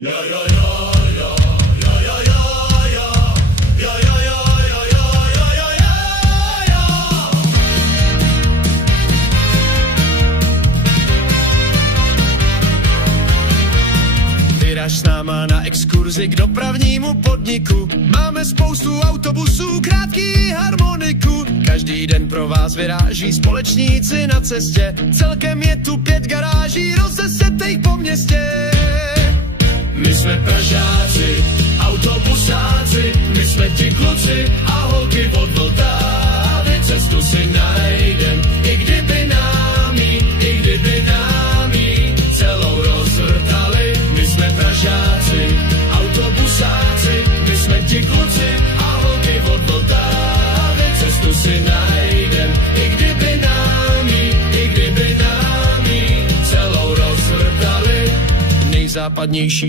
Vyraž s náma na exkurzi k dopravnímu podniku. Máme spoustu autobusů, krátký harmoniku. Každý den pro vás vyráží společníci na cestě. Celkem je tu 5 garáží, rozesetej po městě. My jsme Pražáci, autobusáci, my jsme ti kluci a holky od Vltávy. Cestu si najdem, i kdyby nám jí celou rozvrtali. My jsme Pražáci, autobusáci, my jsme ti kluci a holky od Vltávy. Cestu si najdem, i kdyby nám jí celou rozvrtali. Nejzápadnější